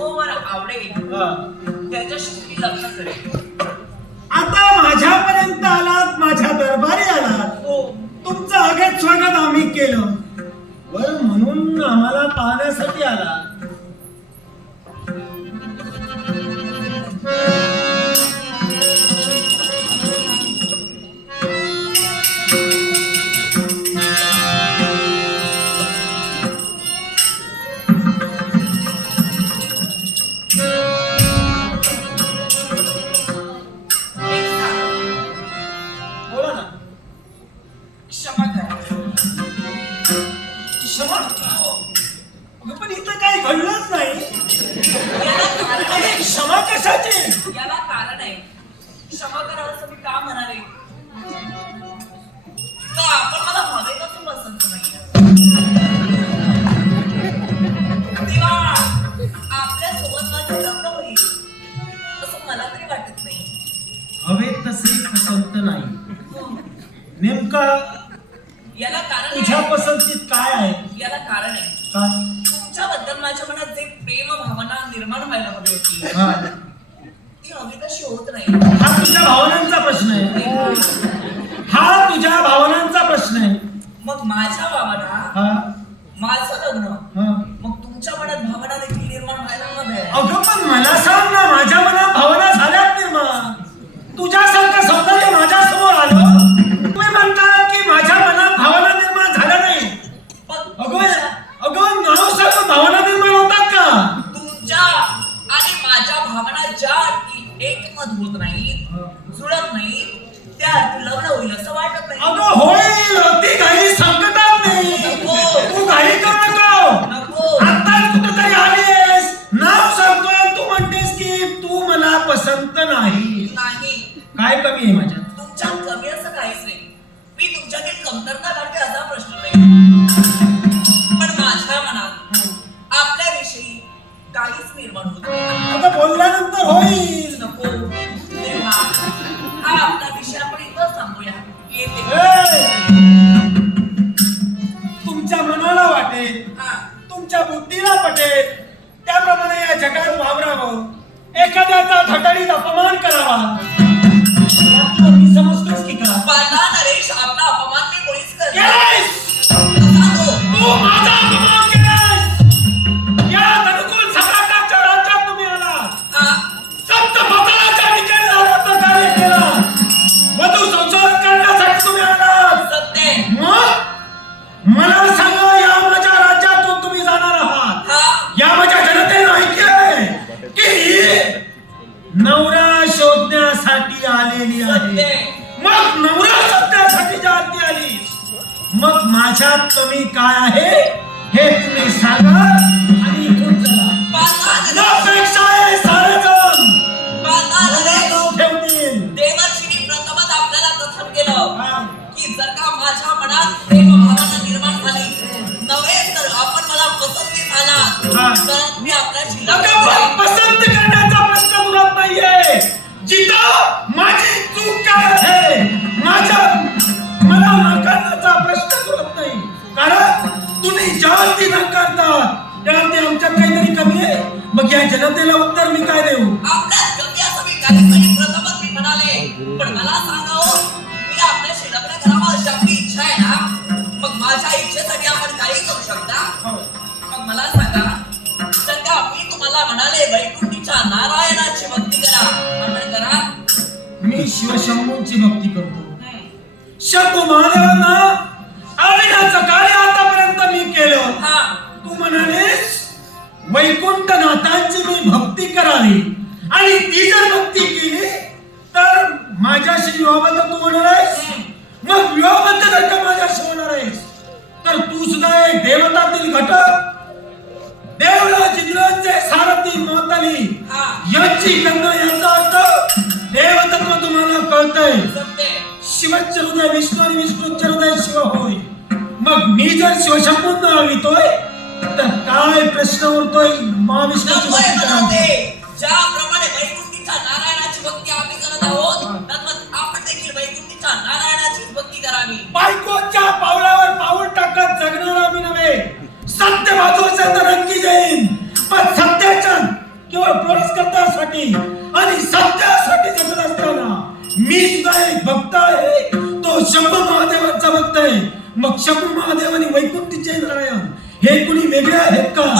जोवर आवडेल. त्याच्याशी मी लग्न करेन आता माझ्यापर्यंत आलात माझ्या दरबारी आलात. हो. तुमचं आगत स्वागत आम्ही केलं. बर म्हणून आम्हाला पाहण्यासाठी आला क्षमा करा क्षमा अगं, पण इथं काय घडलंच नाही याला कारण अरे, आहे क्षमा कशाची याला कारण आहे क्षमा करा असं मी का म्हणाले का आपण मला हवे पसंत नाही तेव्हा आपल्यासोबत माझं लग्न होईल असं मला तरी वाटत नाही हवे तसे पसंत नाही. नेमकं याला कारण तुझ्या आहे पसंतीत काय आहे? याला कारण आहे. काय? तुमच्याबद्दल माझ्या मनात जे प्रेम भावना निर्माण व्हायला हवी होती हा. ती हवी तशी होत नाही? हा तुझ्या भावनांचा प्रश्न आहे. हा तुझ्या भावनांचा प्रश्न आहे. मग माझ्या भावना हा. माझं लग्न हा. मग तुमच्या मनात भावना देखील निर्माण व्हायला हव्या. अगं पण मला सांग आता बोलल्यानंतर होईल. नको. तेव्हा हा आपला विषय आपण इथं येते. ए! तुमच्या मनाला वाटेल. हा. तुमच्या बुद्धीला पटेल. त्याप्रमाणे या जगात वावरावं. एखाद्याचा थटाडीत अपमान करावा. मला सांगा या माझ्या राज्यातून तुम्ही जाणार आहात. या माझ्या जनतेनं ऐकलंय की नवरा शोधण्यासाठी आलेली आहे. मग नवरा शोधण्यासाठी जाती आली मग माझ्यात कमी काय आहे हे तुम्ही सांगा. जनतेला उत्तर मी काय देऊ? आपल्यात कमी असं मी काहीतरी प्रथमच मी म्हणाले पण मला सांगावं मी अशी आपली इच्छा आहे ना मग माझ्या इच्छेसाठी आपण काही करू शकता? मग मला सांगा जर का मी तुम्हाला म्हणाले वैकुंठीच्या नारायणाची भक्ती करा आपण करा. मी शिवशंभूंची भक्ती करतो. शंभू महादेवांना आवडण्याचं कार्य आतापर्यंत मी केलं. हा. तू म्हणालीस वैकुंठ नाथांची मी भक्ती करावी. आणि ती जर भक्ती केली तर माझ्याशी विवाहबद्ध तू होणार आहेस. मग विवाहबद्ध जर का माझ्याशी होणार आहेस. तर तू सुद्धा एक देवतातील घटक. देवराज इंद्रांचे सारथी माताली. यांची कन्या यांचा अर्थ देवतत्व तुम्हाला कळतंय. शिवच हृदय विष्णू आणि विष्णूचे हृदय शिव होय. मग मी जर शिवशंभूंना आवितोय तर काय प्रश्न उरतोय? बायकोच्या पावलावर पाऊल टाकत जगणार आम्ही नव्हे. सत्य तर जाईन पण सत्याच्या केवळ आणि सत्यासाठी जगत असताना मी सुद्धा एक भक्त आहे. तो शंभू महादेवाचा भक्त आहे. मग शंभू महादेव आणि वैकुंठीचे नारायण 얘기를 할까?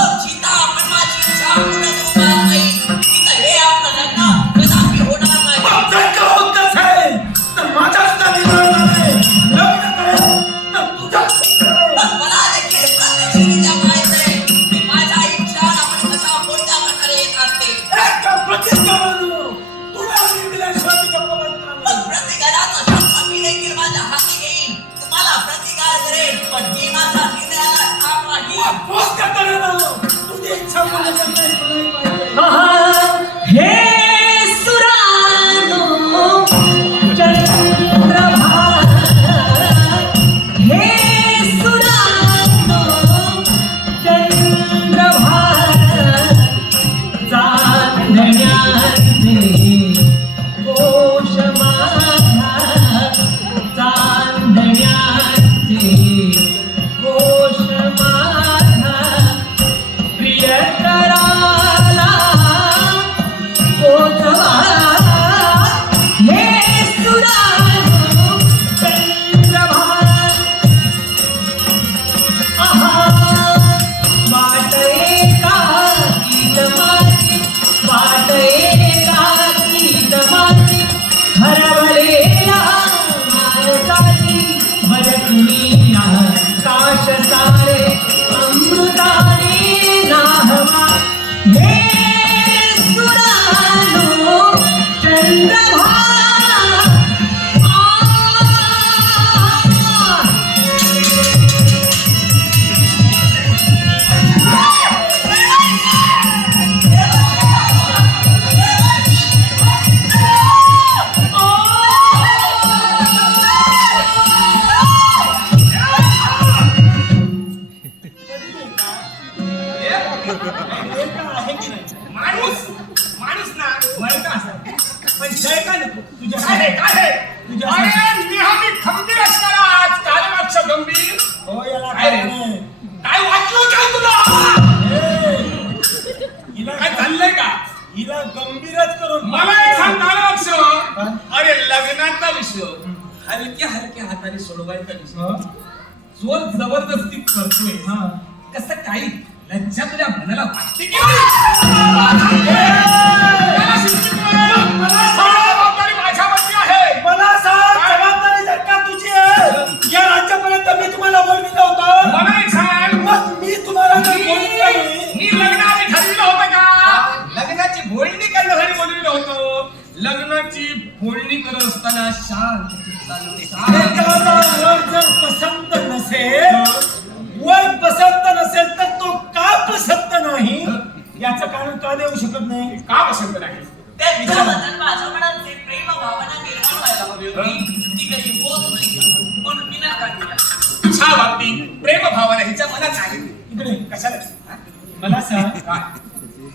हिला गंभीरच करून मला एक सांग झालं अरे लग्नाचा विषय. हलक्या हलक्या हाताने सोडवायचा विषय. जो जबरदस्ती करतोय हा. कस काही लज्जा तुझ्या मनाला वाटते की मनाची फोडणी करत असताना शांत जर पसंत नसेल वर पसंत नसेल तर तो का पसंत नाही? याच कारण का देऊ शकत नाही? का पसंत नाही? त्यांच्याबद्दल माझ्या मनाचे प्रेम भावना निर्माण व्हायला हवी होती. ती कधी होत नाही. म्हणून मी नाकारली प्रेम भावना हिच्या मनात आहे. कशाला? मला सांग.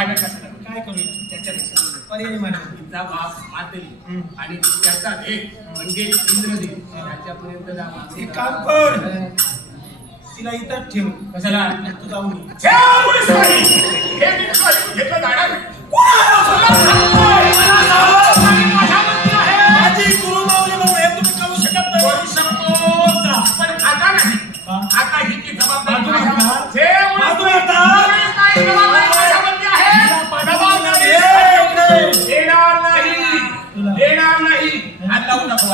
भांडण कशाला काय करूया त्याच्यापेक्षा. म्हणा तिचा बाप आणि त्याचा देव म्हणजे इंद्रदेव. त्याच्यापर्यंत काम कर. तिला इथं ठेव. कशाला? तू जाऊन డౌట్ నాకు